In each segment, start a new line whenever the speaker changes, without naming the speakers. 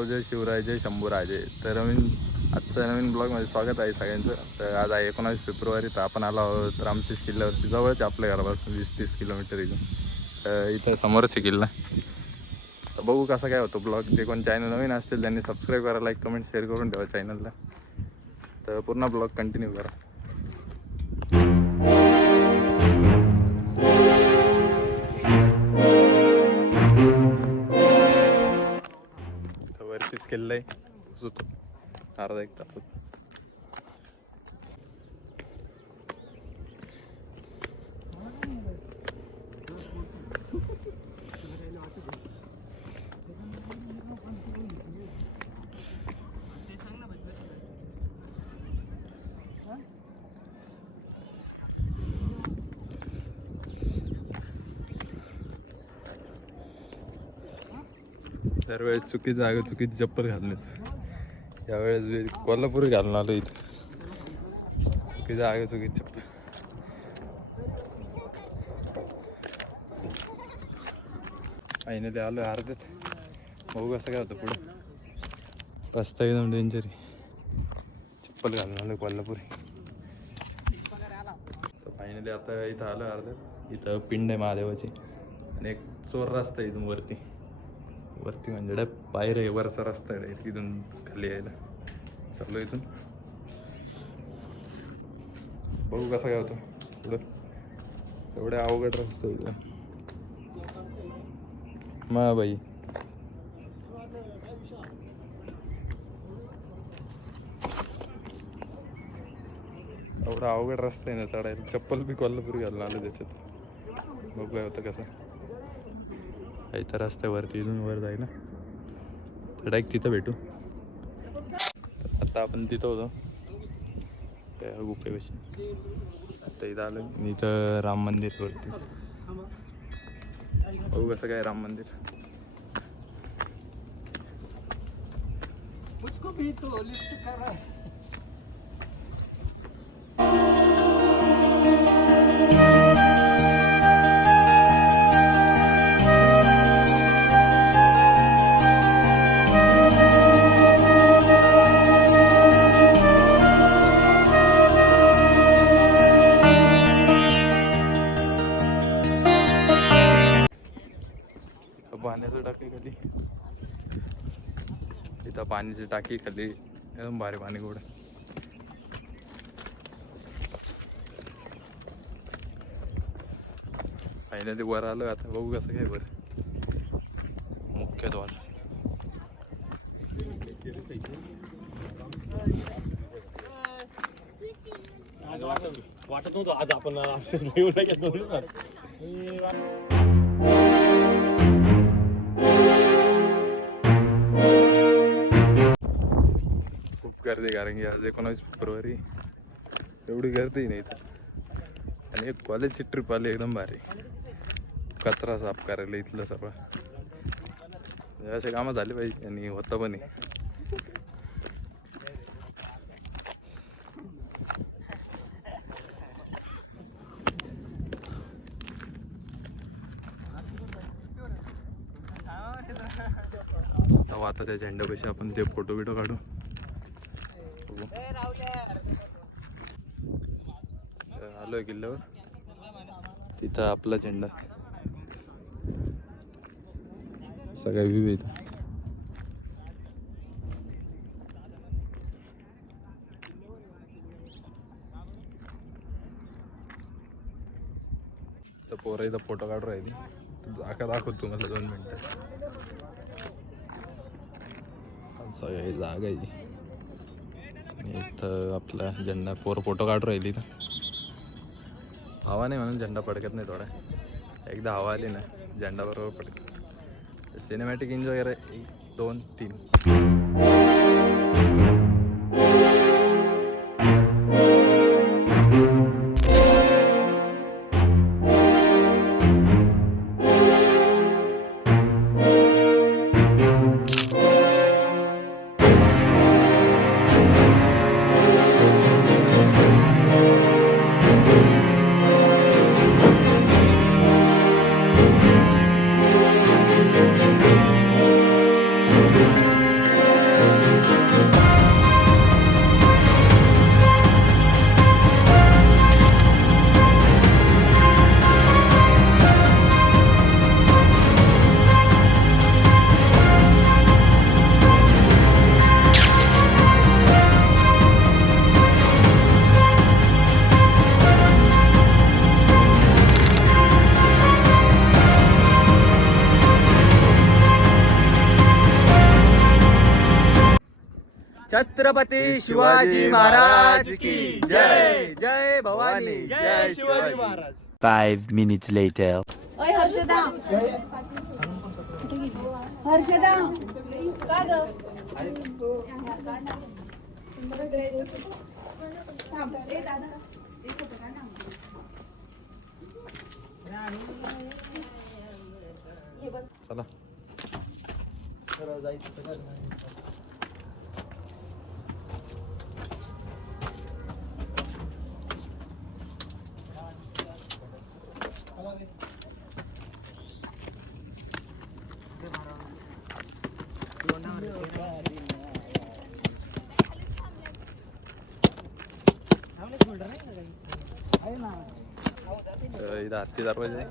नमस्कार जय शिवराय जय शंभूराजे तर नवीन आजचं नवीन ब्लॉगमध्ये स्वागत आहे सगळ्यांचं. तर आज आहे एकोणावीस फेब्रुवारी तर आपण आलो आहोत रामशेष किल्ल्यावरती. जवळच आहे आपल्या घरापासून वीस तीस किलोमीटर इथून. तर इथं समोरच आहे किल्ला. तर बघू कसा काय होतो ब्लॉग. जे कोण चॅनल नवीन असतील त्यांनी सबस्क्राईब करा लाईक कमेंट शेअर करून ठेवा चॅनलला तर पूर्ण ब्लॉग कंटिन्यू करा. लय किल्ला अर्धा एक तासात. दरवेळेस चुकीच जागा चुकीची चप्पल घालण्यात. यावेळेस कोल्हापूर घालून आलो इथं. चुकी जागा चुकीची चप्पल. फायनली आलो अर्ध्यात. बघू कसं काय होतं पुढं. रस्ता एकदम डेंजर आहे. चप्पल घालून आलो कोल्हापुरी. तर फायनली आता इथं आलो अर्ध्यात. इथं पिंड आहे महादेवाची. आणि एक चोर रस्ता आहे इथून वरती. वरती म्हणजे डाय बाहेर आहे वरचा रस्ता आहे इथून खाली यायला. चाललो इथून. बघू कसा काय होतो. पुढं. एवढ्या अवघड रस्ता इथं. मा बाई. एवढा अवघड रस्ता आहे ना चढायला. चप्पल बी कोल्हापूर घालून आलं त्याच्यात. बघू काय होतं कसं. इथं रस्त्यावरती इथून वर जायला. तर डायरेक्ट तिथं भेटू. आता आपण तिथं होतो. त्या गुफेपाशी. आता इथं आलो इथं राम मंदिर वरती. बघू कसं काय राम मंदिर.
मुझको भी तो लिफ्ट करा.
पाण्याची टाकी खाली एकदम भारी पाणी गोड। ते वर आलं आता बघू कसं काय वर। मुख्य द्वार।
वाटत नव्हतं आज आपण
गर्दी कारण की आज एकोणावीस फेब्रुवारी. एवढी गर्दी नाही इथं. आणि एक कॉलेजची ट्रिप आली एकदम भारी. कचरा साफ करायला इथलं सगळं. असे कामं झाले पाहिजे आणि होतं पण आता त्या झेंड्यापाशी आपण ते फोटो बिटो काढू. बघू. आलोय किल्ल्यावर. तिथं आपला झेंडा. सगळ्या विविध तर पोरं इथं फोटो काढून राहिली. दाखव दाखवतो तुम्हाला दोन मिनटं. सगळी जागा आहे. तर इथं आपला झेंडा पोर फोटो काढून राहिली तर हवा नाही म्हणून झेंडा पडकत नाही थोडा. एकदा हवा आली ना झेंडा बरोबर पडकत सिनेमॅटिक एन्जॉय करा एक दोन तीन. छत्रपती शिवाजी महाराज की जय. जय. भवानी.
जय Shivaji Maharaj.
Five minutes later.
ओय हर्षदा. हर्षदा. का ग. हे.
चला. तर इथं हत्ती दरवाजा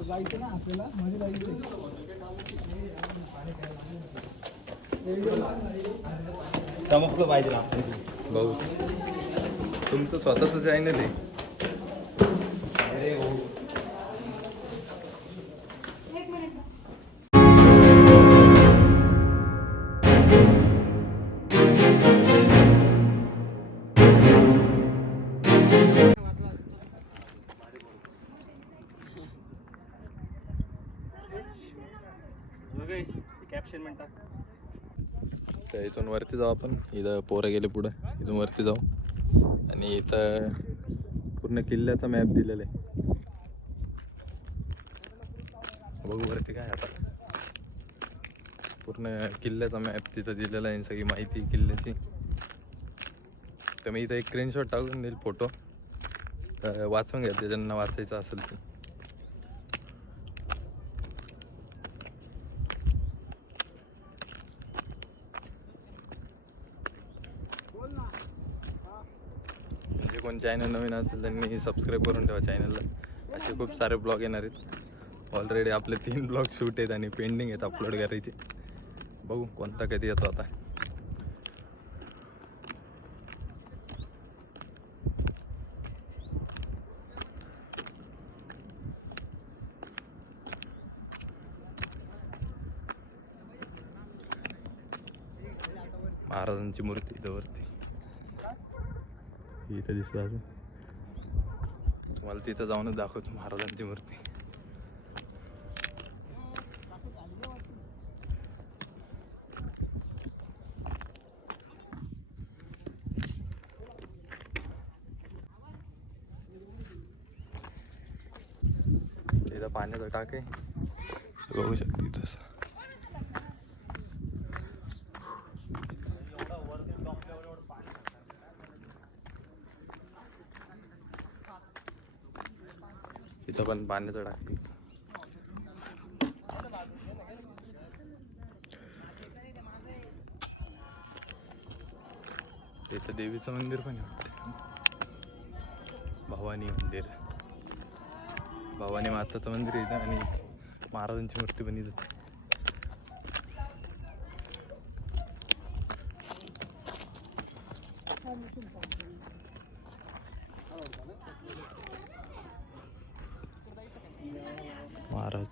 जायचं ना आपल्याला मध्ये जायचं पाहिजे ना.
भाऊ तुमचं स्वतःच चॅनल आहे.
कॅप्शन म्हणतात
तर इथून वरती जाऊ आपण इथं पोरं गेले पुढं इथून वरती जाऊ आणि इथं पूर्ण किल्ल्याचा मॅप दिलेला आहे बघू वरती काय आता. पूर्ण किल्ल्याचा मॅप तिथं दिलेला आहे सगळी माहिती किल्ल्याची. तर मी इथं एक स्क्रीनशॉट टाकून देईल फोटो वाचून घ्या ज्यांना वाचायचं असेल ते. म्हणजे कोण चॅनल नवीन असेल त्यांनी सबस्क्राईब करून ठेवा चॅनलला असे खूप सारे ब्लॉग येणार आहेत. ऑलरेडी आपले तीन ब्लॉग शूट आहेत आणि पेंडिंग आहेत अपलोड करायचे. बघू कोणता कधी येतो आता. महाराजांची मूर्ती इथं वरती. इथं दिसलं असं तुम्हाला तिथं जाऊनच दाखवतो महाराजांची मूर्ती. टाक. आहे बघू शकते तसं. तिथं पण पाण्याचं टाकते इथं देवीचं मंदिर पण आहे. भवानी मंदिर. भवानी माताचं मंदिर आहे इथं आणि महाराजांची मूर्ती पण इथंच आहे. महाराज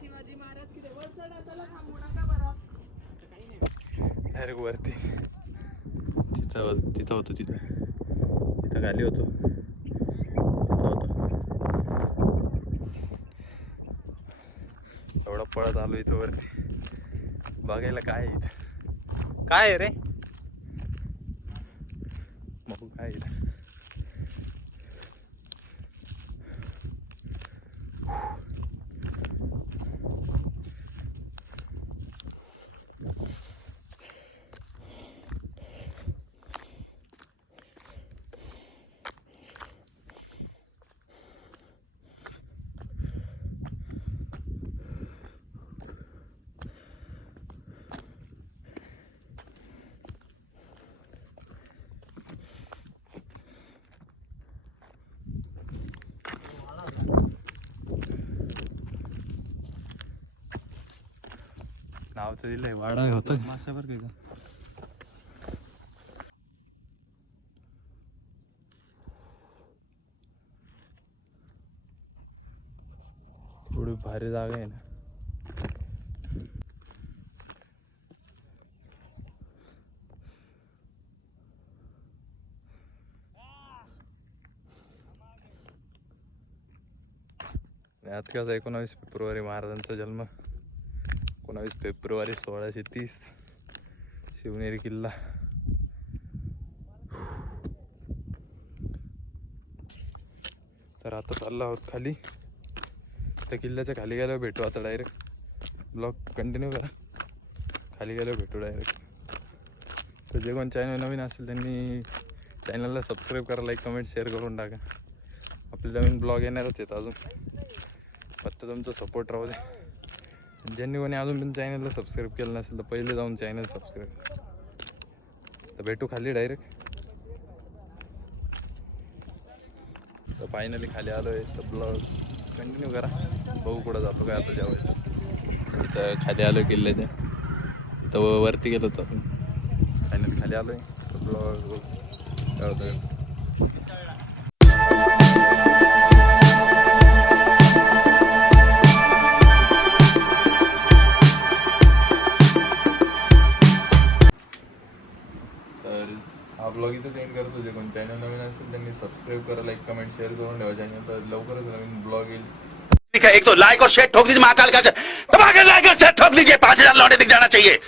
शिवाजी महाराज किती वर चढा चला थांबू नका बरं
डायरेक्ट वरती. तिथं तिथं होतं तिथं. तिथं खाली होतो. तिथं होतो. एवढं पळत आलो इथं वरती. बघायला काय इथं? काय रे? बघू काय इथं. तर दिलंय वाडा होतं का थोडी भारी जागा आहे ना. आज कसं एकोणावीस फेब्रुवारी महाराजांचा जन्म. एकोणावीस फेब्रुवारी सोळाशे तीस शिवनेरी किल्ला. तर आता चाललो आहोत खाली. त्या किल्ल्याच्या खाली गेल्यावर भेटू आता डायरेक्ट ब्लॉग कंटिन्यू करा. खाली गेल्यावर भेटू डायरेक्ट तर जे कोण चॅनल नवीन असेल त्यांनी चॅनलला सबस्क्राईब करा लाईक कमेंट शेअर करून टाका. आपले नवीन ब्लॉग येणारच आहेत अजून. फक्त तुमचा सपोर्ट राहू दे. ज्यांनी कोणी अजून पण चॅनलला सबस्क्राईब केलं नसेल तर पहिले जाऊन चॅनल सबस्क्राईब तर भेटू खाली डायरेक्ट तर फायनली खाली आलो आहे तर ब्लॉग कंटिन्यू करा. बघू कुठं जातो काय आता जेव्हा तर खाली आलो किल्ल्याच्या तर वरती गेलो होतो फायनली खाली आलो आहे तर ब्लॉग सबस्क्राईब करा लाईक कमेंट शेअर करून ठेवा चॅनल तर लवकरच नवीन ब्लॉग येईल.
एक तो लाइक और शेयर ठोक दीजिए महाकाल का दबा के लाइक और शेयर ठोक दीजिए पांच हजार लौटे दिख जाना चाहिए।